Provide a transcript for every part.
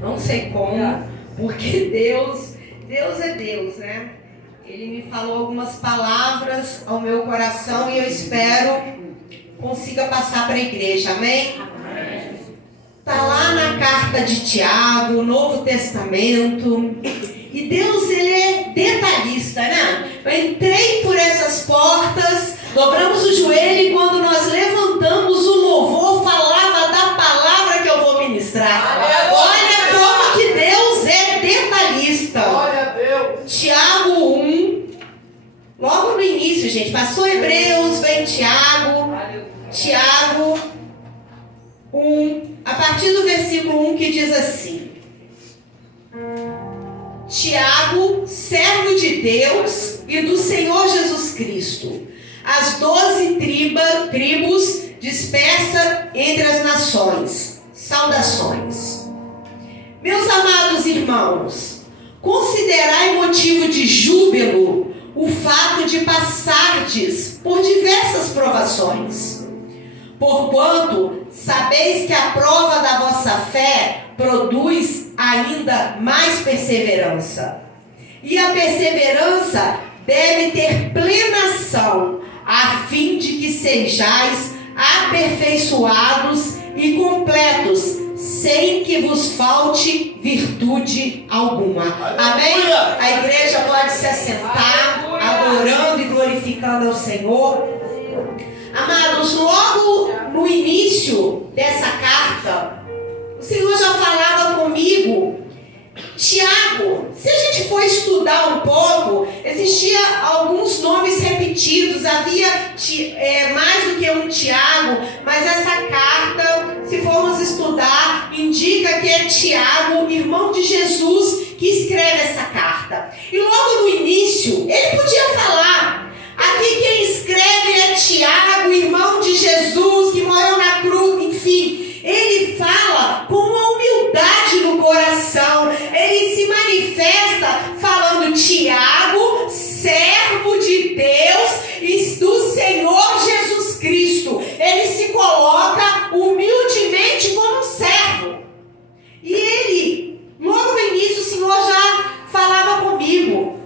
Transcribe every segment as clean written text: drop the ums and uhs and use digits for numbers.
Não sei como, porque Deus é Deus, né? Ele me falou algumas palavras ao meu coração e eu espero consiga passar para a igreja, amém? Está lá na carta de Tiago, Novo Testamento, e Deus, ele é detalhista, né? Eu entrei por essas portas, dobramos o joelho e quando nós levantamos o louvor, falava da palavra que eu vou ministrar. Olha como que Deus é detalhista. Glória a Deus. Tiago 1, logo no início, gente, passou Hebreus, vem Tiago, Tiago 1, a partir do versículo 1 que diz assim: Tiago, servo de Deus e do Senhor Jesus Cristo, as 12 tribos dispersas entre as nações, saudações. Meus amados irmãos, considerai motivo de júbilo o fato de passardes por diversas provações, porquanto sabeis que a prova da vossa fé produz ainda mais perseverança. E a perseverança deve ter plena ação, a fim de que sejais aperfeiçoados e completos, sem que vos falte virtude alguma. Amém? A igreja pode se assentar, adorando e glorificando ao Senhor. Amados, logo no início dessa carta, o Senhor já falava comigo. Tiago, se a gente for estudar um pouco, existia alguns nomes repetidos, havia mais do que um Tiago, mas essa carta, se formos estudar, indica que é Tiago, irmão de Jesus, que escreve essa carta. E logo no início, ele podia falar, aqui quem escreve é Tiago, irmão de Jesus, que morreu na cruz, enfim. Ele fala com uma humildade no coração. Ele se manifesta falando: Tiago, servo de Deus e do Senhor Jesus Cristo. Ele se coloca humildemente como servo. E ele, logo no início, o Senhor já falava comigo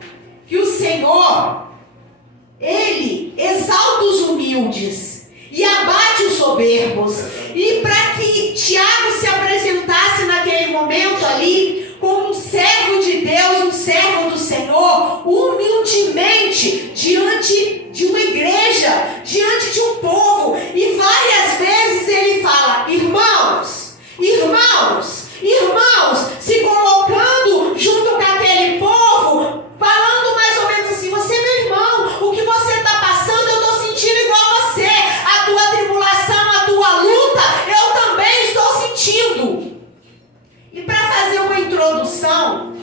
que o Senhor, ele exalta os humildes e abate os soberbos. E para que Tiago se apresentasse naquele momento ali como um servo de Deus, um servo do Senhor, humildemente diante de uma igreja, diante de um povo. E várias vezes ele fala: irmãos, irmãos, irmãos, se colocando junto com aquele povo, falando mais ou menos assim: você, meu irmão, o que você está passando, eu estou sentindo igual a você. A tua tribulação, a tua luta, eu também estou sentindo. E para fazer uma introdução,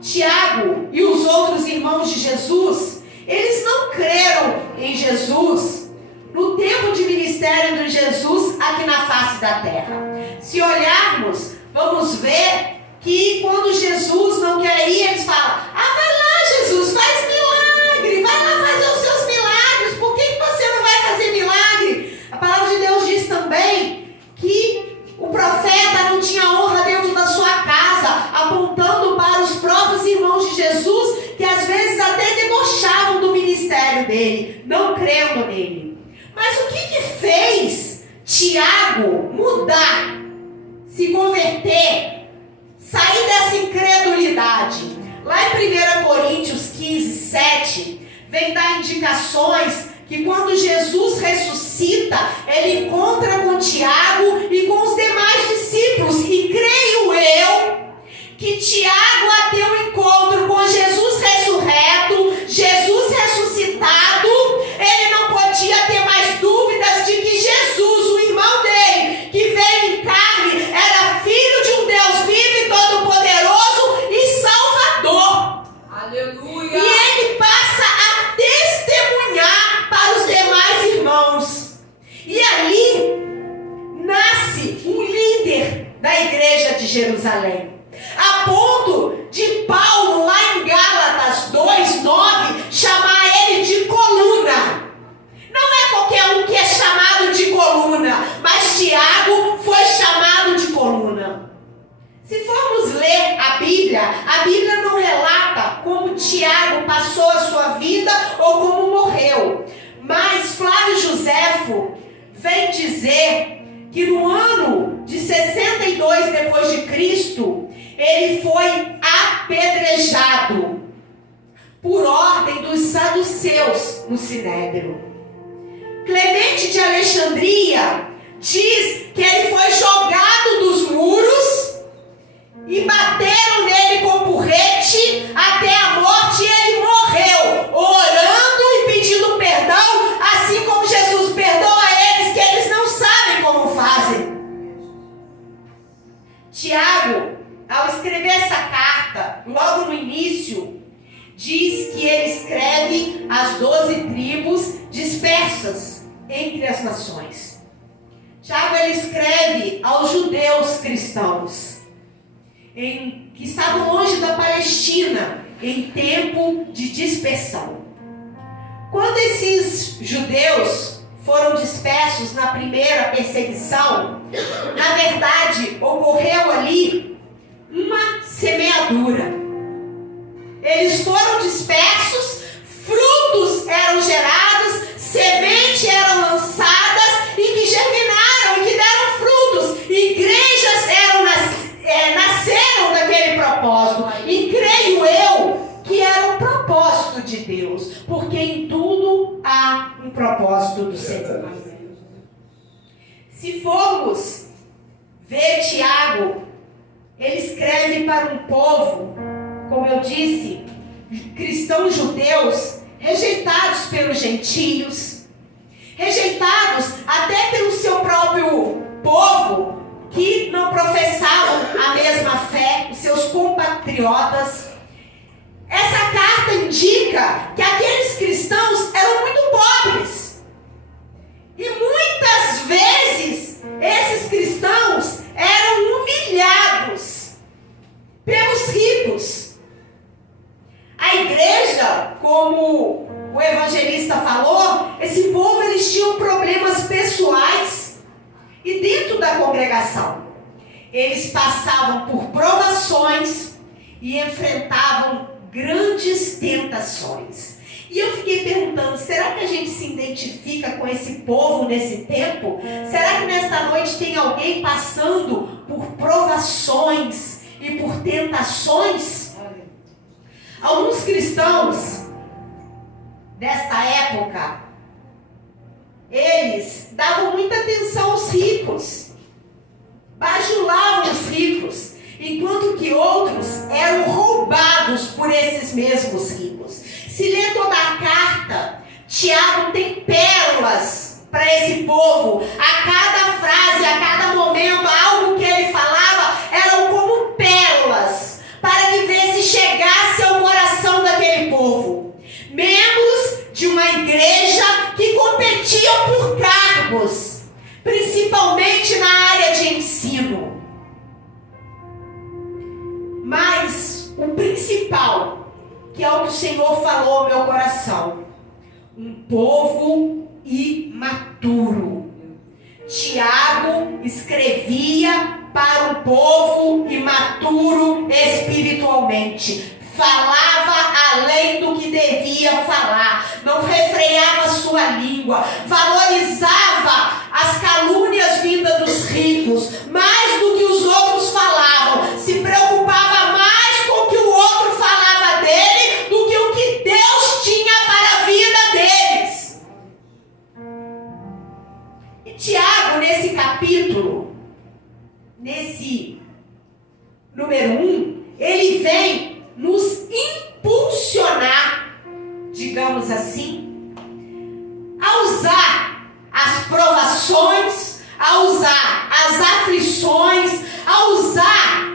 Tiago e os outros irmãos de Jesus, eles não creram em Jesus no tempo de ministério de Jesus aqui na face da terra. Se olharmos, vamos ver que quando Jesus não quer ir, eles falam: vai lá, Jesus, faz milagre, vai lá fazer os seus milagres, por que você não vai fazer milagre? A palavra de Deus diz também que o profeta não tinha honra dentro da sua casa, apontando para os próprios irmãos de Jesus, que às vezes até debochavam do ministério dele, não crendo nele. Mas o que fez Tiago mudar, se converter, sair dessa incredulidade? Lá em 1 Coríntios 15, 7, vem dar indicações que quando Jesus ressuscita, ele encontra com Tiago e com os demais discípulos. E creio eu que Tiago, a ter um encontro com Jesus ressurreto, Jesus ressuscitado, ele não podia ter mais dúvidas de que Jesus, o irmão dele, que veio em carne, era filho de um Deus vivo e todo-poderoso e Salvador. Aleluia! E ele passa a testemunhar para os demais irmãos. E ali nasce um líder da igreja de Jerusalém, a ponto de Paulo, lá em Gálatas 2:9, chamar ele de coluna. Não é qualquer um que é chamado de coluna, mas Tiago foi chamado de coluna. Se formos ler a Bíblia não relata como Tiago passou a sua vida ou como morreu. Mas Flávio Joséfo vem dizer que no ano de 62 depois de Cristo, ele foi apedrejado por ordem dos saduceus no Sinédrio. Clemente de Alexandria diz que ele foi jogado dos muros e bateram nele com porrete até a morte e ele morreu, orando e pedindo perdão, assim como Jesus perdoa eles, que eles não sabem como fazem. Tiago, ao escrever essa carta, logo no início, diz que ele escreve as 12 tribos dispersas entre as nações. Tiago, ele escreve aos judeus cristãos que estavam longe da Palestina, em tempo de dispersão. Quando esses judeus foram dispersos na primeira perseguição, na verdade, ocorreu ali uma semeadura. Eles foram dispersos, frutos eram gerados, sementes eram lançadas e que germinaram e que deram frutos. Igrejas nasceram daquele propósito. E creio eu que era o propósito de Deus, porque em tudo há um propósito do Senhor. Se formos ver Tiago, ele escreve para um povo, como eu disse, cristãos judeus, rejeitados pelos gentios, rejeitados até pelo seu próprio povo, que não professavam a mesma fé, os seus compatriotas. Essa carta indica que aqueles cristãos eram muito pobres. E muitas vezes esses cristãos eram humilhados pelos ricos. A igreja, como o evangelista falou, esse povo eles tinham problemas pessoais e dentro da congregação. Eles passavam por provações e enfrentavam grandes tentações. E eu fiquei perguntando, será que a gente se identifica com esse povo nesse tempo? Será que nesta noite tem alguém passando por provações e por tentações? Alguns cristãos desta época, eles davam muita atenção aos ricos, bajulavam os ricos, enquanto que outros eram roubados por esses mesmos ricos. Se ler toda a carta, Tiago tem pérolas para esse povo. A cada frase, a cada momento, algo que ele falava eram como pérolas, para que chegasse ao coração daquele povo. Membros de uma igreja que competiam por cargos, principalmente na área de ensino. Mas o principal, que é o que o Senhor falou ao meu coração, um povo imaturo. Tiago escrevia para um povo imaturo espiritualmente. Falava além do que devia falar, não refreava sua língua, valorizava as calúnias vindas dos ricos, mais do que os outros falavam, se preocupava mais com o que o outro falava dele do que o que Deus tinha para a vida deles. E Tiago, nesse capítulo, nesse número 1, ele vem nos impulsionar, digamos assim, a usar as provações, a usar as aflições, a usar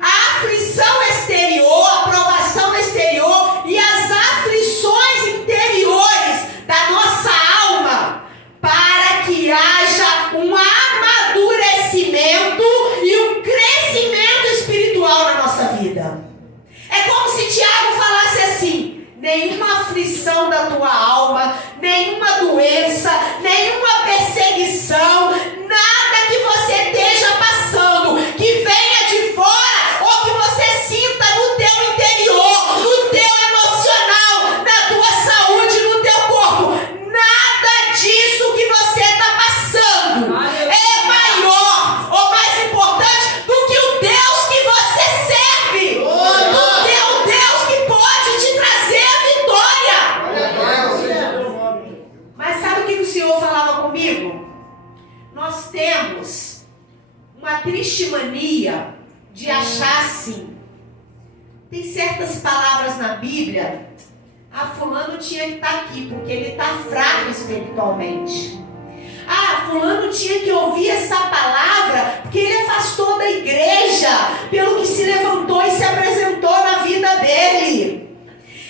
a aflição exterior, a provação exterior e as aflições interiores da nossa alma, para que haja um amadurecimento e um crescimento espiritual na nossa vida. É como se Tiago falasse assim: nenhuma aflição da tua alma, nenhuma doença, nenhuma perseguição, nada que você esteja passando, que venha de fora, de achar assim. Tem certas palavras na Bíblia, fulano tinha que estar aqui, porque ele está fraco espiritualmente. Fulano tinha que ouvir essa palavra, porque ele afastou da igreja, pelo que se levantou e se apresentou na vida dele.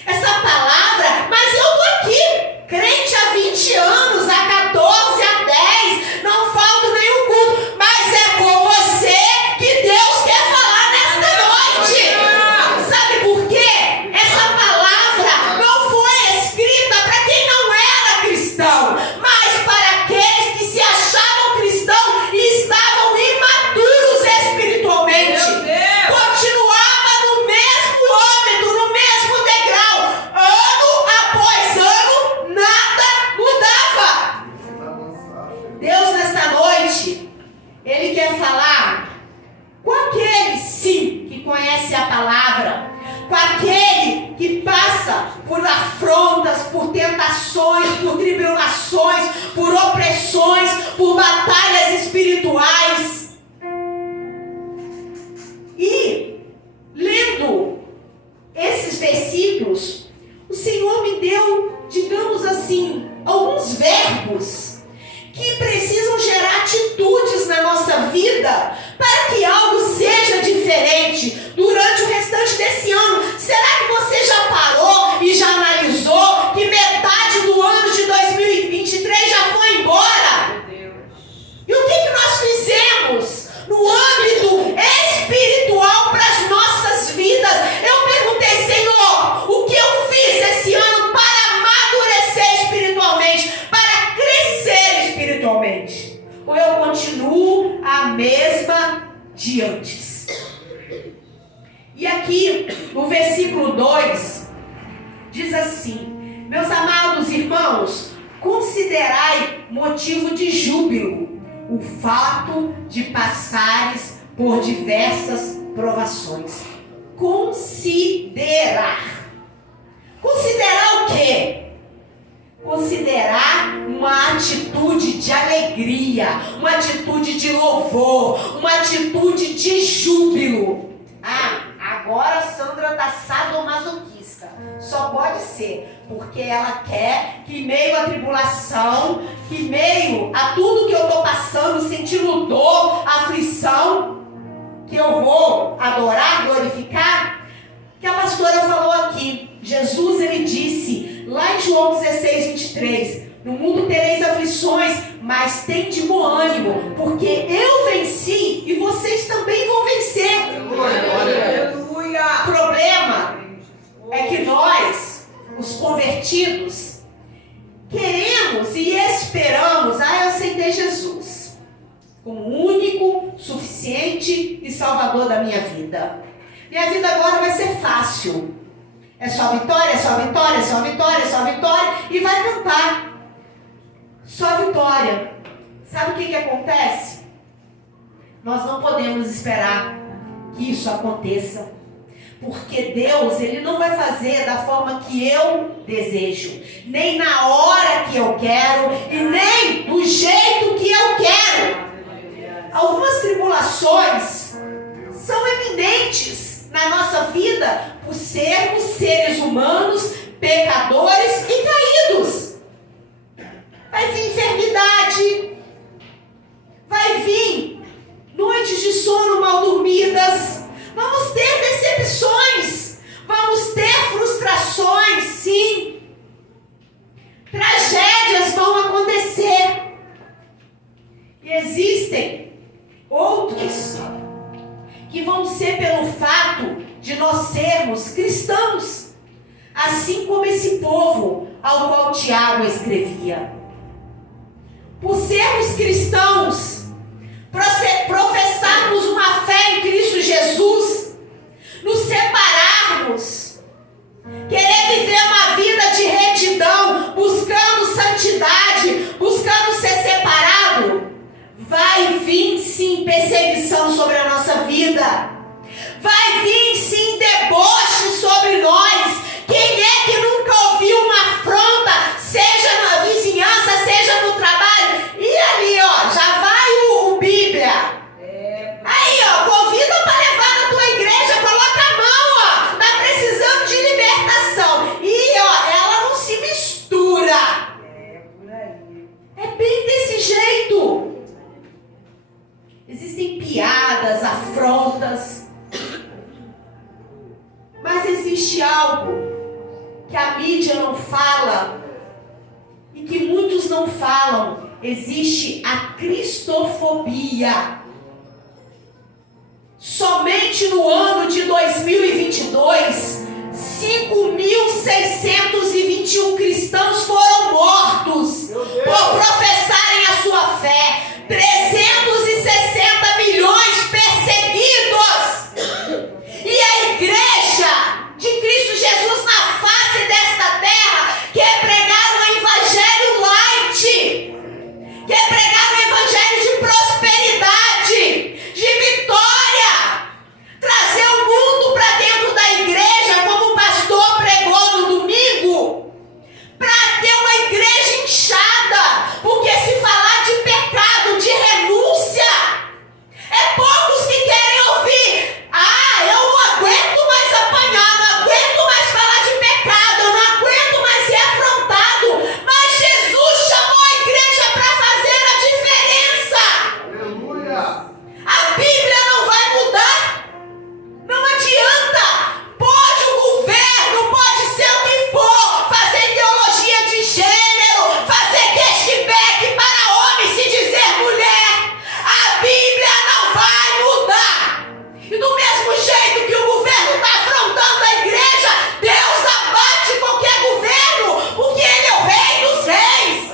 Essa palavra, mas eu estou aqui, crente há 20 anos, há 14, há 10, não falto nenhum culto, mas é com você que Deus quer falar nesta noite. Sabe por quê? Essa palavra não foi escrita para quem não era cristão, mas para aqueles que se achavam cristãos e estavam imaturos espiritualmente. Continuava no mesmo âmbito, no mesmo degrau, ano após ano, nada mudava. Deus, nesta noite, Ele quer falar com aquele, sim, que conhece a palavra, com aquele que passa por afrontas, por tentações, por tribulações, por opressões, por batalhas espirituais. E, lendo esses versículos, o Senhor me deu, digamos assim, alguns verbos que precisam gerar atitudes na nossa vida para que algo seja diferente durante o restante desse ano. Será que você já parou e já analisou que metade do ano de 2023 já foi embora? E o que nós fizemos no âmbito espiritual para as nossas vidas? Eu perguntei, Senhor, o que eu fiz esse ano para amadurecer espiritualmente, para crescer espiritualmente? Ou eu continuo a mesma de antes? E aqui, no versículo 2, diz assim: meus amados irmãos, considerai motivo de júbilo o fato de passares por diversas provações. Considerar. Considerar o quê? Considerar uma atitude de alegria, uma atitude de louvor, uma atitude de júbilo. Agora a Sandra está sadomasoquista. Só pode ser, porque ela quer que, em meio à tribulação, que em meio a tudo que eu estou passando, sentindo dor, aflição, que eu vou adorar, glorificar, que a pastora falou aqui. Jesus, ele disse, lá em João 16, 23, no mundo tereis aflições, mas tende bom ânimo, porque eu venci e vocês também vão vencer. O problema é que nós, os convertidos, queremos e esperamos, eu aceitei Jesus como único, suficiente e salvador da minha vida. Minha vida agora vai ser fácil. É só vitória, é só vitória, é só vitória, é só vitória. E vai cantar. Só vitória. Sabe o que acontece? Nós não podemos esperar que isso aconteça. Porque Deus, Ele não vai fazer da forma que eu desejo. Nem na hora que eu quero. E nem do jeito que eu quero. Algumas tribulações são eminentes na nossa vida por sermos seres humanos, pecadores e caídos. Vai vir enfermidade, vai vir noites de sono mal dormidas, vamos ter decepções, vamos ter frustrações, sim. Tragédias vão acontecer. E existem outros que vão ser pelo fato de nós sermos cristãos, assim como esse povo ao qual Tiago escrevia. Por sermos cristãos, professarmos uma fé em Cristo Jesus, nos separarmos, querer viver uma vida de retidão, buscando santidade, buscando ser separado, vai vir sim perseguição sobre a nossa vida. Vai vir sim deboche sobre nós. Quem é que nunca ouviu uma afronta, seja na vizinhança, seja no trabalho? E ali, já vai o Bíblia. Aí, convida para levar na tua existe algo que a mídia não fala e que muitos não falam, existe a cristofobia. Somente no ano de 2022, 5.621 cristãos foram mortos por professarem a sua fé. 360 milhões perseguidos. E a igreja de Cristo Jesus na face desta terra quer pregar um evangelho light, quer pregar um evangelho de prosperidade, de vitória, trazer o mundo para dentro da igreja, como o pastor pregou no domingo, para ter uma igreja inchada, porque se falar de pecado, de renúncia, é poucos que querem ouvir. Ah, eu não aguento mais apanhar, não aguento mais falar de pecado, eu não aguento mais ser afrontado. Mas Jesus chamou a igreja para fazer a diferença. Aleluia! A Bíblia não vai mudar. Não adianta. Pode o governo, pode ser o que for, fazer ideologia de gênero, fazer cashback para homem se dizer mulher. A Bíblia não vai mudar. E do mesmo jeito que o governo está afrontando a igreja, Deus abate qualquer governo, porque Ele é o Rei dos Reis.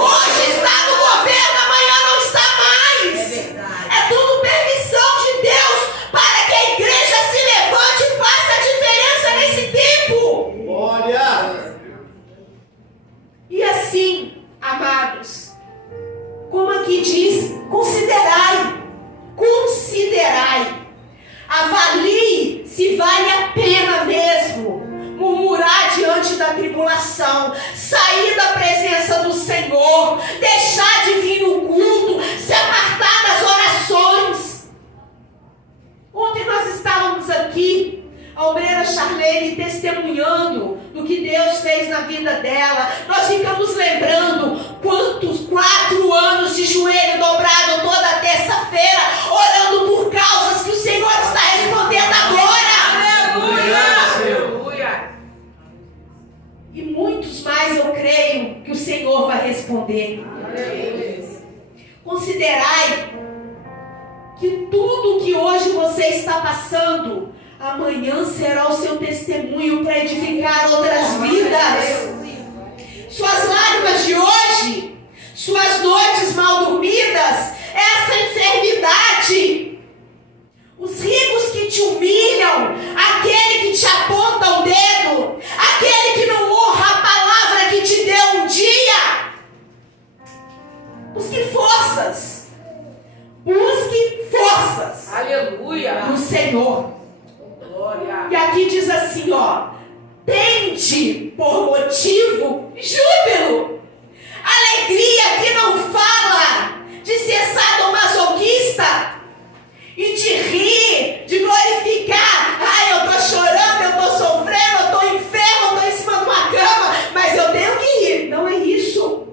Hoje está no governo, amanhã não está mais. É tudo permissão de Deus para que a igreja se levante e faça a diferença nesse tempo. Glória! E assim, amados, como aqui diz, considerai, avalie se vale a pena mesmo murmurar diante da tribulação, sair da presença do Senhor, deixar de vir no culto, se apartar das orações. Ontem nós estávamos aqui, a obreira Charlene testemunhando do que Deus fez na vida dela. Nós ficamos lembrando quantos 4 anos de joelho dobrado toda terça-feira, orando por causas que o Senhor está respondendo agora. Aleluia! E muitos mais eu creio que o Senhor vai responder. Considerai que tudo que hoje você está passando, amanhã será o seu testemunho para edificar outras vidas. Suas lágrimas de hoje, suas noites mal dormidas, essa enfermidade, os ricos que te humilham, aquele que te aponta o dedo, aquele que não honra a palavra que te deu um dia. Busque forças. Busque forças. Aleluia. No Senhor. Glória. E aqui diz assim, ó: tende por motivo júbilo, alegria que não fala de ser sadomasoquista e de rir, de glorificar. Ai, eu tô chorando, eu tô sofrendo, eu tô enfermo, eu tô em cima de uma cama, mas eu tenho que rir. Não é isso.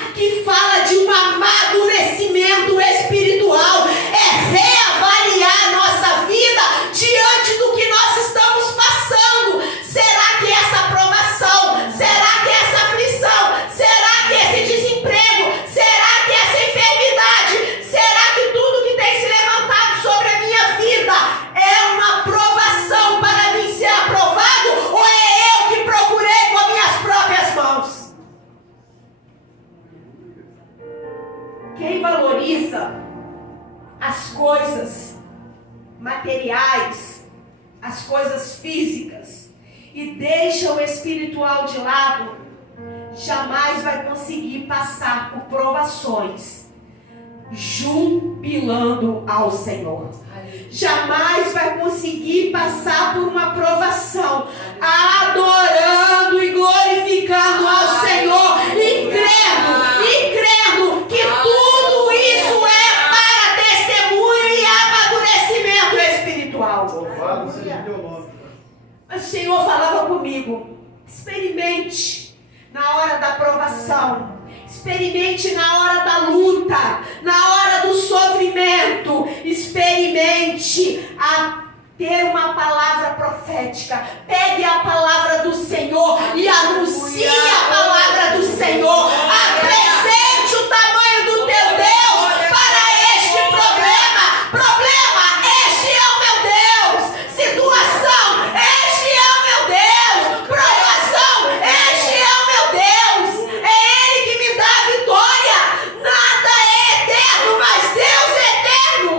Aqui fala de um amadurecimento espiritual, é reavaliar nossa vida diante do que nós estamos passando. Será que essa aprovação, será que essa aflição, será que esse desemprego, será que essa enfermidade, será que tudo que tem se levantado sobre a minha vida é uma aprovação para mim ser aprovado, ou é eu que procurei com as minhas próprias mãos? Quem valoriza as coisas materiais, as coisas físicas, e deixa o espiritual de lado, jamais vai conseguir passar por provações jubilando ao Senhor. Jamais vai conseguir passar por uma provação adorando e glorificando ao Senhor e crendo que tudo isso é para testemunho e amadurecimento espiritual. Louvado seja o teu nome. Mas o Senhor falava comigo: experimente na hora da provação, experimente na hora da luta, na hora do sofrimento, experimente a ter uma palavra profética profética. Pegue a palavra do Senhor e anuncie a palavra do Senhor. Apresente o tamanho do teu Deus para este problema. Problema, este é o meu Deus. Situação, este é o meu Deus. Provação, este é o meu Deus. É Ele que me dá a vitória. Nada é eterno, mas Deus é eterno.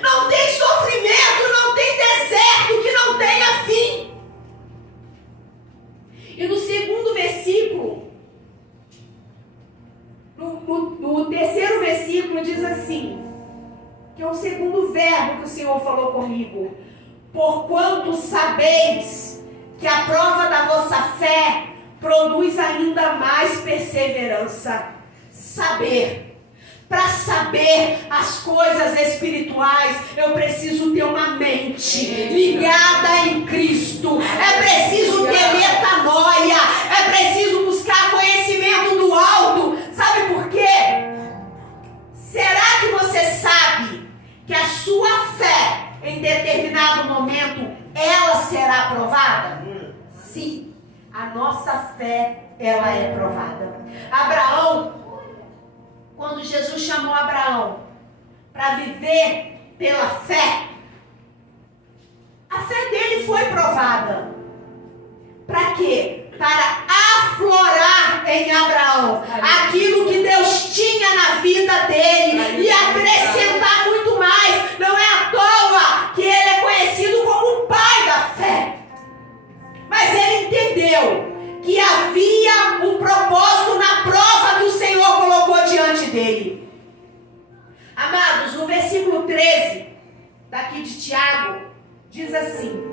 Não tem sofrimento, não tem deserto que não tenha fim. E no segundo versículo, no terceiro versículo diz assim, que é o segundo verbo que o Senhor falou comigo: porquanto sabeis que a prova da vossa fé produz ainda mais perseverança. Saber. Para saber as coisas espirituais, eu preciso ter uma mente ligada em Cristo. É preciso ter metanoia. É preciso buscar conhecimento do alto. Sabe por quê? Será que você sabe que a sua fé, em determinado momento, ela será provada? Sim, a nossa fé, ela é provada. Abraão, quando Jesus chamou Abraão para viver pela fé, a fé dele foi provada. Para quê? Para aflorar em Abraão aquilo que Deus tinha na vida dele e acrescentar muito mais. Não é à toa que ele é conhecido como o pai da fé. Mas ele entendeu que havia um propósito na prova que o Senhor colocou diante dele. Amados, no versículo 13, daqui de Tiago, diz assim: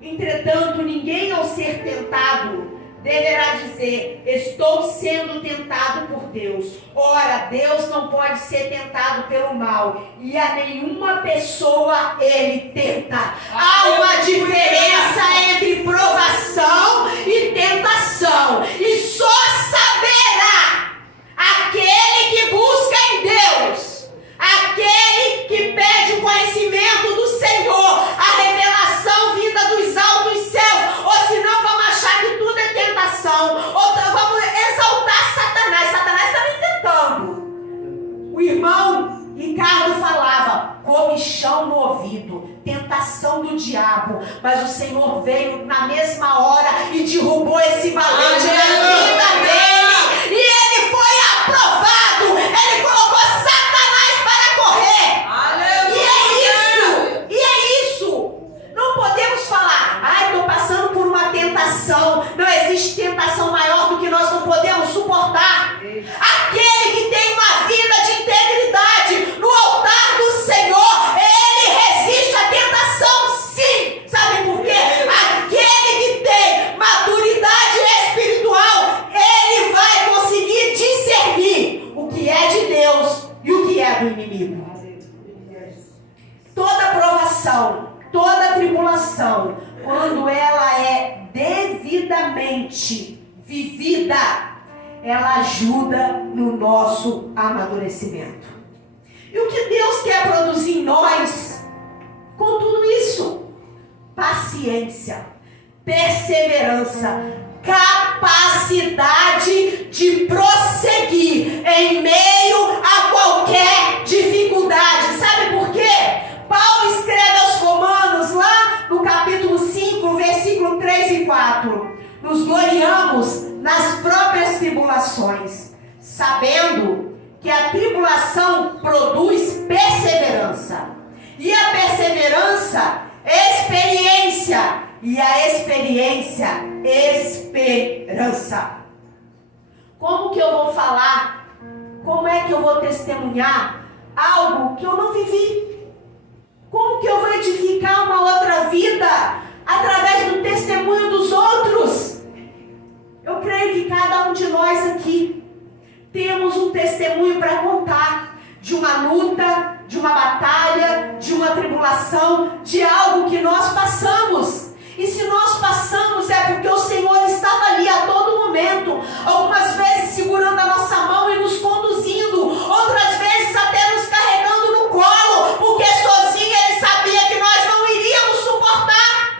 entretanto, ninguém ao ser tentado deverá dizer, estou sendo tentado por Deus. Ora, Deus não pode ser tentado pelo mal, e a nenhuma pessoa ele tenta. Há uma diferença entre provação e tentação, e só saberá aquele que busca em Deus, aquele que pede o conhecimento do Senhor, a revelação vinda dos altos céus. Ou senão vamos achar que tudo é tentação, ou vamos exaltar Satanás. Satanás está me tentando. O irmão Ricardo falava, comichão no ouvido, tentação do diabo. Mas o Senhor veio na mesma hora e derrubou esse valente na vida dele, e ele foi aprovado. Ele colocou Satanás para correr. Aleluia. E é isso. Não podemos falar, ai, estou passando por uma tentação. Não existe tentação maior do que nós não podemos suportar. Aquele que tem uma vida de integridade no altar do Senhor, ele resiste à tentação, sim. Sabe por quê? Aquele que tem maturidade espiritual, ele vai conseguir discernir o que é de Deus e o que é do inimigo. Toda provação, toda tribulação, quando ela é devidamente vivida, ela ajuda no nosso amadurecimento. E o que Deus quer produzir em nós com tudo isso? Paciência, perseverança, capacidade de prosseguir em meio a qualquer dificuldade. Sabe por quê? Paulo escreve aos Romanos, lá no capítulo 5, versículo 3 e 4. Nos gloriamos nas próprias tribulações, sabendo que a tribulação produz perseverança. E a perseverança, experiência. E a experiência, esperança. Como que eu vou falar? Como é que eu vou testemunhar algo que eu não vivi? Como que eu vou edificar uma outra vida através do testemunho dos outros? Eu creio que cada um de nós aqui temos um testemunho para contar de uma luta, de uma batalha, de uma tribulação, de algo que nós passamos. E se nós passamos é porque o Senhor estava ali a todo momento, algumas vezes segurando a nossa mão e nos conduzindo, outras vezes até nos carregando no colo, porque sozinho Ele sabia que nós não iríamos suportar.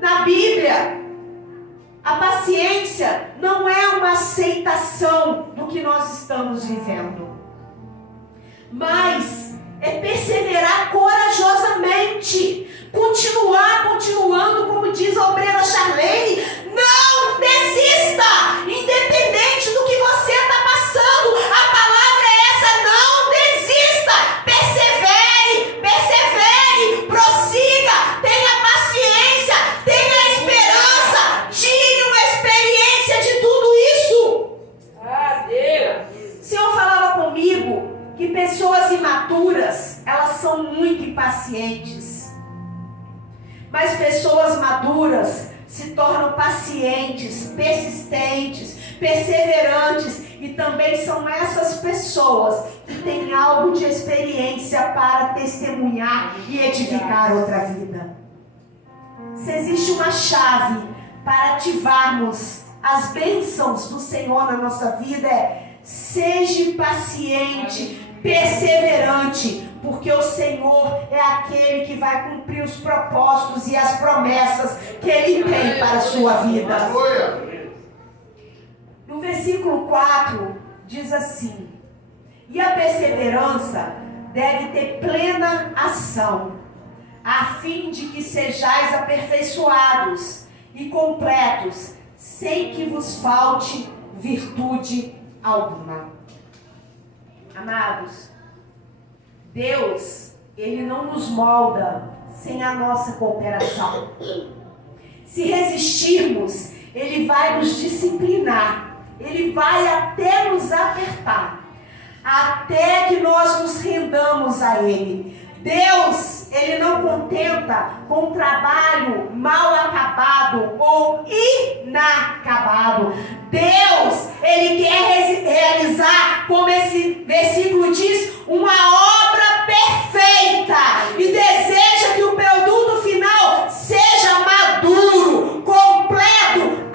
Na Bíblia, a paciência não é uma aceitação do que nós estamos vivendo, mas é perseverar corajosamente, continuando, como diz a obreira Charlene, não desista, independente do que você está passando. A palavra é essa: não desista, persevere, prossiga, tenha paciência, tenha esperança, tire uma experiência de tudo isso. O Senhor falava comigo que pessoas imaturas, elas são muito impacientes, mas pessoas maduras se tornam pacientes, persistentes, perseverantes, e também são essas pessoas que têm algo de experiência para testemunhar e edificar outra vida. Se existe uma chave para ativarmos as bênçãos do Senhor na nossa vida, seja paciente, perseverante, porque o Senhor é aquele que vai cumprir os propósitos e as promessas que Ele tem para a sua vida. No versículo 4 diz assim: e a perseverança deve ter plena ação, a fim de que sejais aperfeiçoados e completos, sem que vos falte virtude alguma. Amados, Deus, Ele não nos molda sem a nossa cooperação. Se resistirmos, Ele vai nos disciplinar, Ele vai até nos apertar, até que nós nos rendamos a Ele. Deus, Ele não contenta com um trabalho mal acabado ou inacabado. Deus, Ele quer realizar, como esse versículo diz, uma obra perfeita, e deseja que o produto final seja maduro, completo,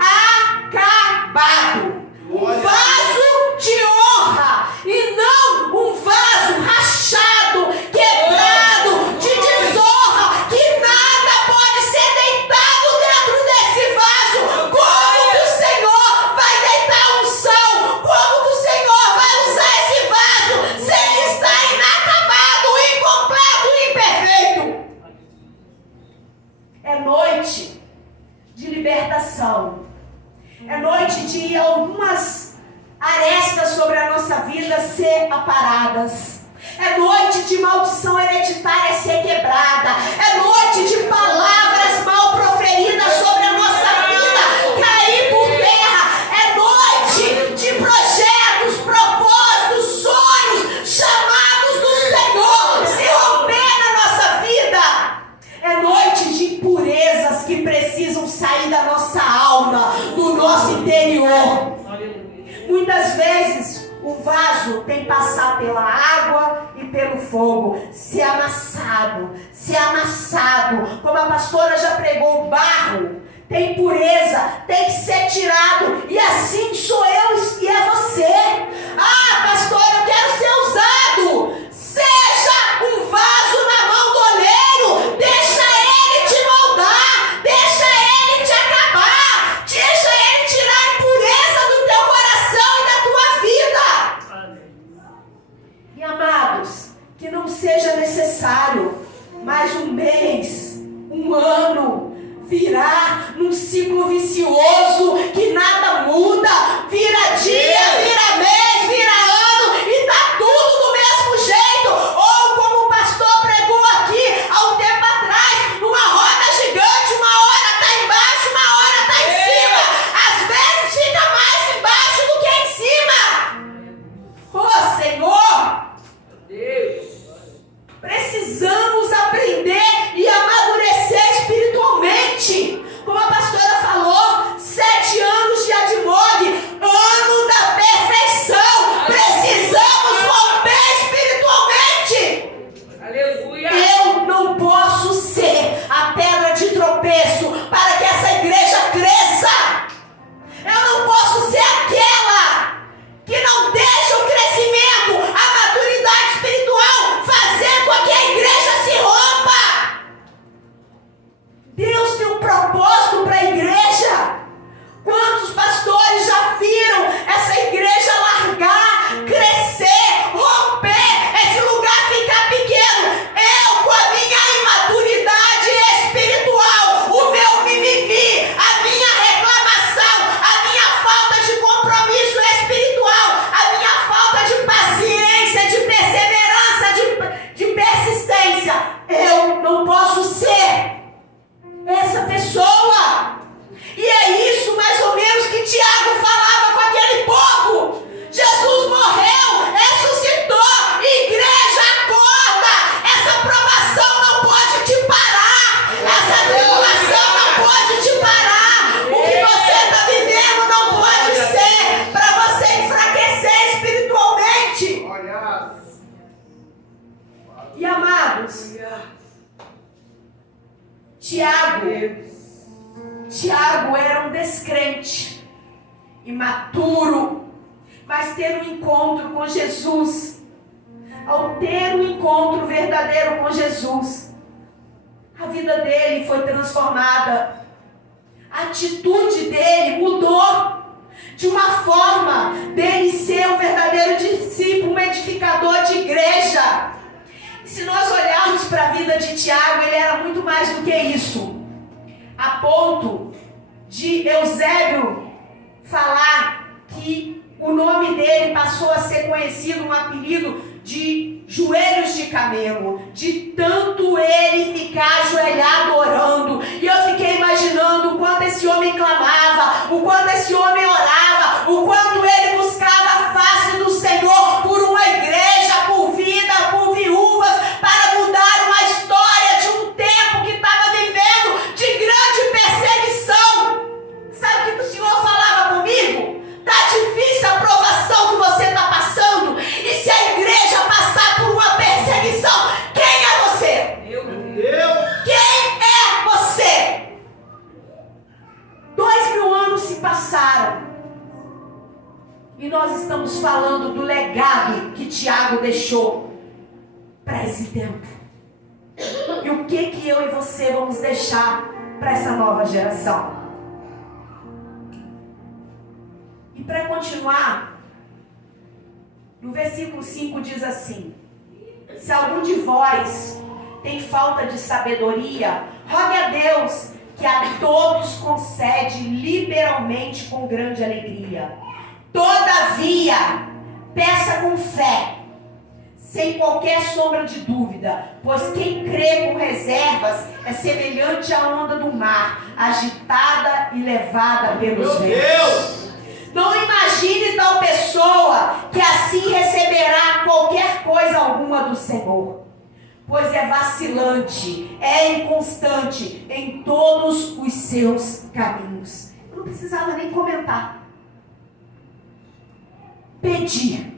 acabado. Um vaso de honra e não um vaso rachado, quebrado, de desonra, que nada pode ser deitado dentro desse vaso. Como que o Senhor vai deitar unção? Como que o Senhor vai usar esse vaso se ele está inacabado, incompleto, imperfeito? É noite de libertação. É noite de algumas arestas sobre a nossa vida ser aparadas. É noite de maldição hereditária ser quebrada. É noite de palavras mal proferidas sobre a nossa vida cair por terra. É noite de projetos, propósitos, sonhos, chamados do Senhor se romper na nossa vida. É noite de impurezas que precisam sair da nossa alma, do nosso interior. Muitas vezes o vaso tem que passar pela água e pelo fogo, ser amassado, como a pastora já pregou, o barro tem impureza, tem que ser tirado, e assim sou eu e é você. Ah, pastor, eu quero ser usado. Seja um vaso na mão do oleiro, deixa ele te moldar, deixa ele te acabar, deixa ele tirar a impureza do teu coração e da tua vida. E amados, que não seja necessário mais um mês, um ano, virar num ciclo vicioso que nada muda, vira dia, vira mês, vira ano e tá tudo do mesmo jeito. Ou como o pastor pregou aqui há um tempo atrás, numa roda gigante, uma hora tá embaixo, uma hora tá em cima. Às vezes fica mais embaixo do que em cima. Oh, Senhor, precisamos aprender e amadurecer espiritualmente. Como a pastora falou, 7 anos Tiago era um descrente, imaturo, mas ter um encontro com Jesus. Ao ter um encontro verdadeiro com Jesus, a vida dele foi transformada. A atitude dele mudou de uma forma dele ser um verdadeiro discípulo, um edificador de igreja. E se nós olharmos para a vida de Tiago, ele era muito mais do que isso. A ponto de Eusébio falar que o nome dele passou a ser conhecido, um apelido de joelhos de camelo, de tanto ele ficar ajoelhado orando. E eu fiquei imaginando o quanto esse homem clamava, o quanto esse homem orava, o quanto ele buscava a face do Senhor por uma igreja, por vida, por viúvas, para mudar uma história de um tempo que estava vivendo de grande perseguição. Sabe o que o Senhor falava comigo? Está difícil a provação que você está passando, e se a igreja passar por uma perseguição, quem é você? Deus. Quem é você? 2000 anos se passaram e nós estamos falando do legado que Tiago deixou para esse tempo. E o que eu e você vamos deixar para essa nova geração? E para continuar, no versículo 5 diz assim: se algum de vós tem falta de sabedoria, rogue a Deus, que a todos concede liberalmente com grande alegria. Todavia, peça com fé, sem qualquer sombra de dúvida, pois quem crê com reservas é semelhante à onda do mar, agitada e levada pelos ventos. Não imagine tal pessoa que assim receberá qualquer coisa alguma do Senhor, pois é vacilante, é inconstante em todos os seus caminhos. Eu não precisava nem comentar. Pedir.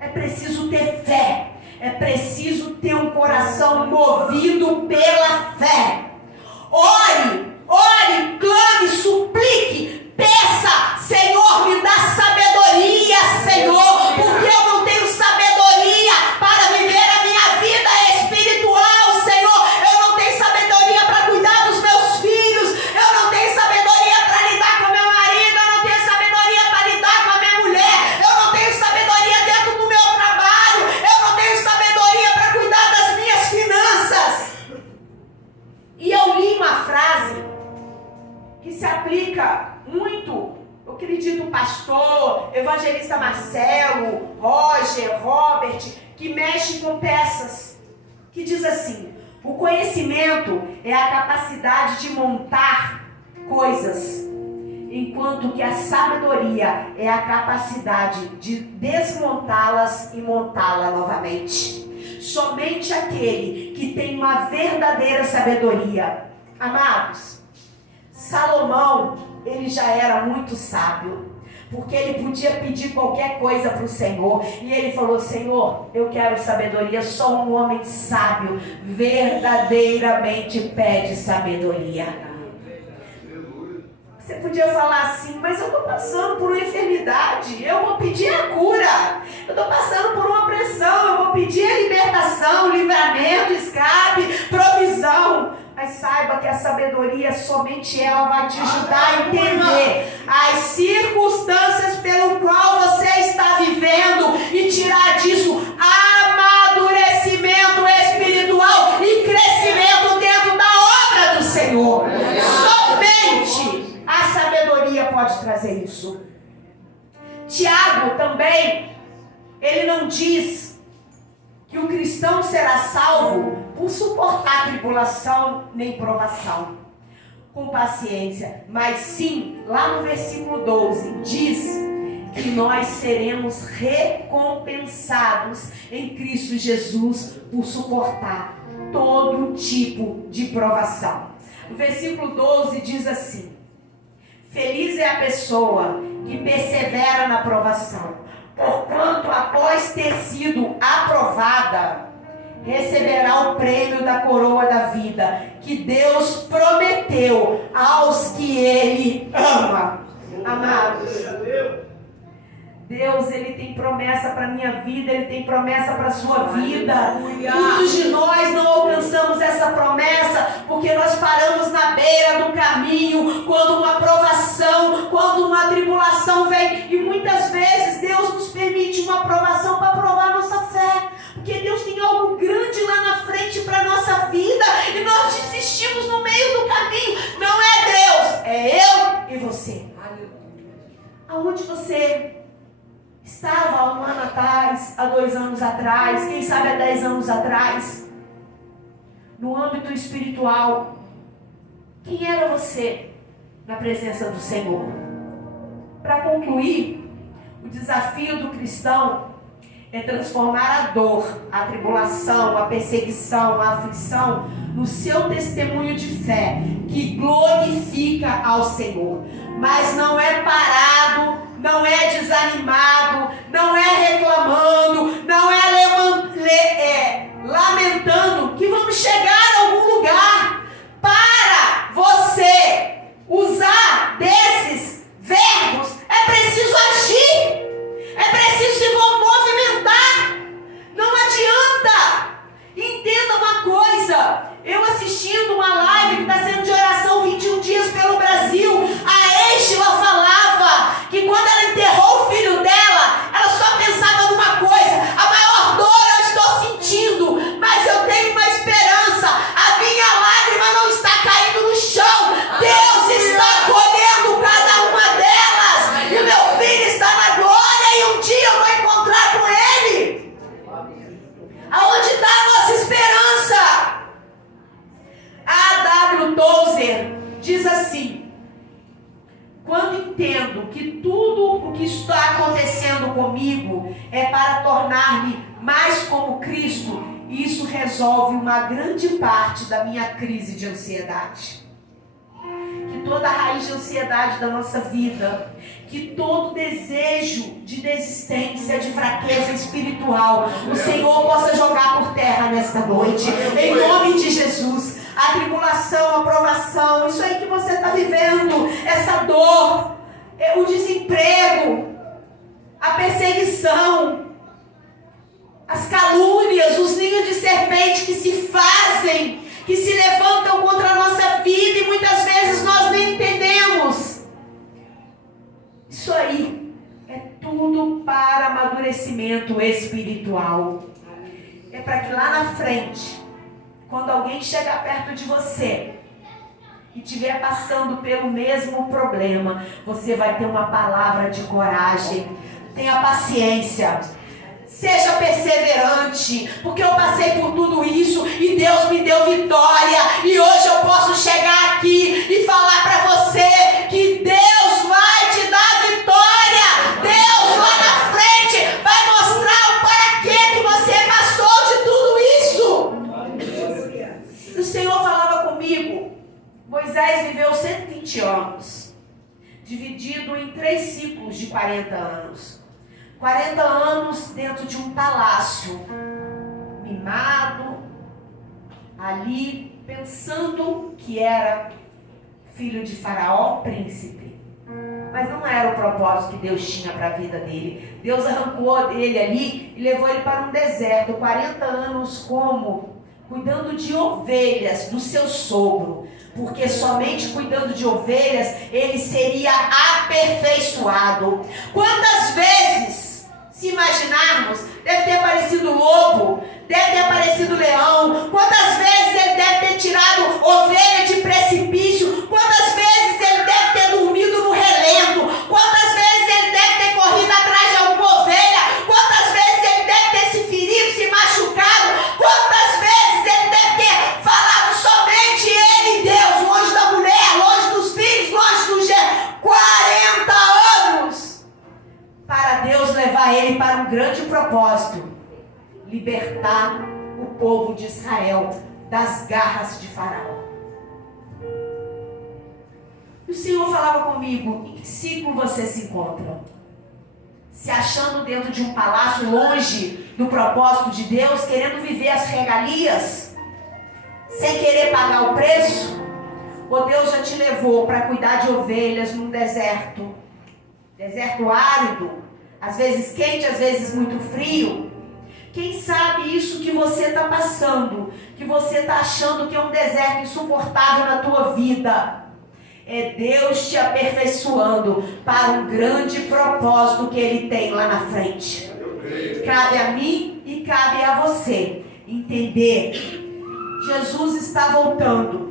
É preciso ter fé. É preciso ter um coração movido pela fé. Ore, clame, suplique. Peça, Senhor, me dá sabedoria, Senhor, porque eu não tenho sabedoria para viver a minha vida espiritual, Senhor. Eu não tenho sabedoria para cuidar dos meus filhos, eu não tenho sabedoria para lidar com meu marido, eu não tenho sabedoria para lidar com a minha mulher, eu não tenho sabedoria dentro do meu trabalho, eu não tenho sabedoria para cuidar das minhas finanças. E eu li uma frase que se aplica muito, eu acredito, o pastor, evangelista Marcelo, Roger, Robert, que mexe com peças, que diz assim: o conhecimento é a capacidade de montar coisas, enquanto que a sabedoria é a capacidade de desmontá-las e montá-las novamente. Somente aquele que tem uma verdadeira sabedoria. Amados, Salomão, ele já era muito sábio, porque ele podia pedir qualquer coisa para o Senhor, e ele falou: Senhor, eu quero sabedoria. Só um homem sábio verdadeiramente pede sabedoria. Você podia falar assim: mas eu estou passando por uma enfermidade, eu vou pedir a cura. Eu estou passando por uma pressão, eu vou pedir a libertação, livramento, escape, provisão. Mas saiba que a sabedoria, somente ela vai te ajudar a entender as circunstâncias pelo qual você está vivendo e tirar disso amadurecimento espiritual e crescimento dentro da obra do Senhor. Somente a sabedoria pode trazer isso. Tiago também, ele não diz que o cristão será salvo por suportar tribulação nem provação, com paciência, mas sim, lá no versículo 12, diz que nós seremos recompensados em Cristo Jesus por suportar todo tipo de provação. O versículo 12 diz assim: feliz é a pessoa que persevera na provação, porquanto após ter sido aprovada, receberá o prêmio da coroa da vida que Deus prometeu aos para a minha vida, Ele tem promessa para a sua vida. Muitos de nós não alcançamos essa promessa porque nós paramos na beira do caminho, quando uma provação, quando uma tribulação vem. E muitas vezes Deus nos permite uma provação para provar nossa fé, porque Deus tem algo grande lá na frente para a nossa vida e nós desistimos no meio do caminho. Não é Deus, é eu e você. Aonde você estava há 1 ano atrás, há 2 anos atrás, quem sabe há 10 anos atrás, no âmbito espiritual, quem era você na presença do Senhor? Para concluir, o desafio do cristão é transformar a dor, a tribulação, a perseguição, a aflição no seu testemunho de fé, que glorifica ao Senhor. Mas não é parado, não é desanimado, não é reclamando, não é lamentando que vamos chegar a algum lugar. Para você usar desses verbos, é preciso agir, é preciso se movimentar. Não adianta. Entenda uma coisa, eu assistindo uma live que está sendo de oração 21 dias pelo Brasil, a Êxila falava que quando ela enterrou o filho dela, ela só pensava numa coisa: a maior dor eu estou sentindo, mas eu tenho uma esperança, a minha lágrima não está caindo no chão, Deus está colhendo cada uma delas, e o meu filho está na glória, e um dia eu vou encontrar com ele. Aonde está a nossa esperança? A W. Tozer diz assim: quando entendo que tudo o que está acontecendo comigo é para tornar-me mais como Cristo, isso resolve uma grande parte da minha crise de ansiedade. Que toda a raiz de ansiedade da nossa vida, que todo desejo de desistência, de fraqueza espiritual, o Senhor possa jogar por terra nesta noite, em nome de Jesus. A tribulação, a provação, isso aí que você está vivendo, essa dor, o desemprego, a perseguição, as calúnias, os ninhos de serpente que se fazem, que se levantam contra a nossa vida e muitas vezes nós nem entendemos. Isso aí é tudo para amadurecimento espiritual. É para que lá na frente, quando alguém chegar perto de você e estiver passando pelo mesmo problema, você vai ter uma palavra de coragem. Tenha paciência. Seja perseverante, porque eu passei por tudo isso e Deus me deu vitória. E hoje eu posso chegar aqui e falar para você que Deus vai te dar vitória. Deus lá na frente vai mostrar o para que você passou de tudo isso. O Senhor falava comigo. Moisés viveu 120 anos, dividido em 3 ciclos de 40 anos. 40 anos dentro de um palácio, mimado, ali, pensando que era filho de Faraó, príncipe. Mas não era o propósito que Deus tinha para a vida dele. Deus arrancou dele ali e levou ele para um deserto, 40 anos como? Cuidando de ovelhas do seu sogro. Porque somente cuidando de ovelhas ele seria aperfeiçoado. Quantas vezes, se imaginarmos, deve ter aparecido lobo, deve ter aparecido leão, quantas vezes ele deve ter tirado ovelha de precipício, quantas vezes ele deve ter dormido no relento, quantas vezes ele deve ter corrido atrás de alguma ovelha, quantas vezes ele deve ter se ferido, se machucado, quantas vezes ele deve ter falado somente ele e Deus, longe da mulher, longe dos filhos, longe do gênero, 40 anos, para Deus levar ele para um grande propósito: libertar o povo de Israel das garras de Faraó. E o Senhor falava comigo: em que ciclo você se encontra? Se achando dentro de um palácio, longe do propósito de Deus, querendo viver as regalias, sem querer pagar o preço? Ou Deus já te levou para cuidar de ovelhas num deserto árido, às vezes quente, às vezes muito frio. Quem sabe isso que você está passando, que você está achando que é um deserto insuportável na tua vida, é Deus te aperfeiçoando para um grande propósito que Ele tem lá na frente. Cabe a mim e cabe a você entender. Jesus está voltando.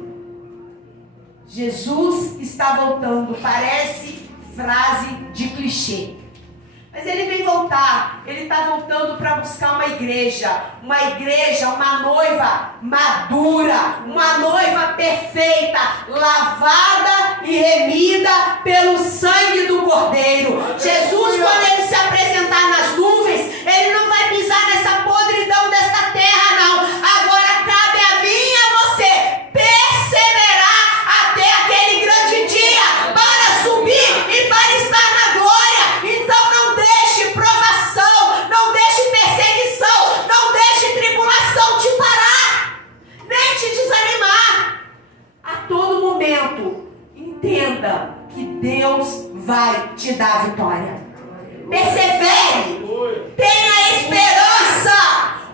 Jesus está voltando. Parece frase de clichê, mas Ele vem voltar. Ele está voltando para buscar uma igreja, uma noiva madura, uma noiva perfeita, lavada e remida pelo sangue do Cordeiro. Jesus, quando Ele se apresentar nas nuvens, Ele não vai pisar nessa podridão desta terra, não. Agora cabe a mim e a você perseverar até aquele grande dia para subir e para estar na glória. Então não deixe provação, não deixe perseguição, não deixe tribulação te parar, nem te desanimar. A todo momento, entenda que Deus vai te dar a vitória. Persevere, tenha esperança,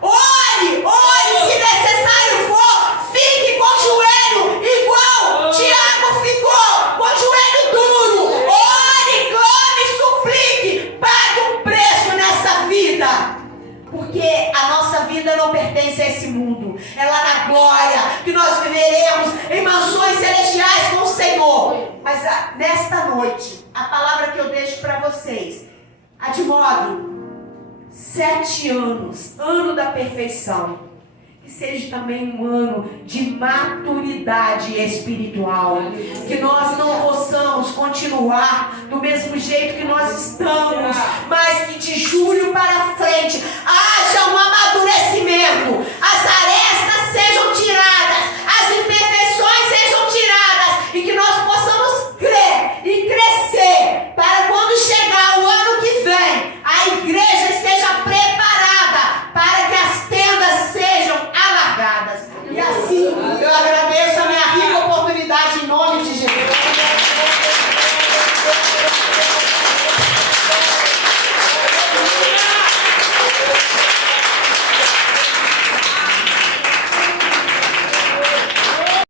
ore, se necessário for, fique com o joelho igual Tiago ficou, com o joelho duro. Ore, clame, suplique, pague um preço nessa vida, porque a nossa vida não pertence a esse mundo, é lá na glória que nós viveremos em mansões celestiais com o Senhor. Mas nesta noite, a palavra que eu deixo para vocês: admogue 7 anos, ano da perfeição, que seja também um ano de maturidade espiritual, que nós não possamos continuar do mesmo jeito que nós estamos, mas que de julho para frente haja um amadurecimento, as arestas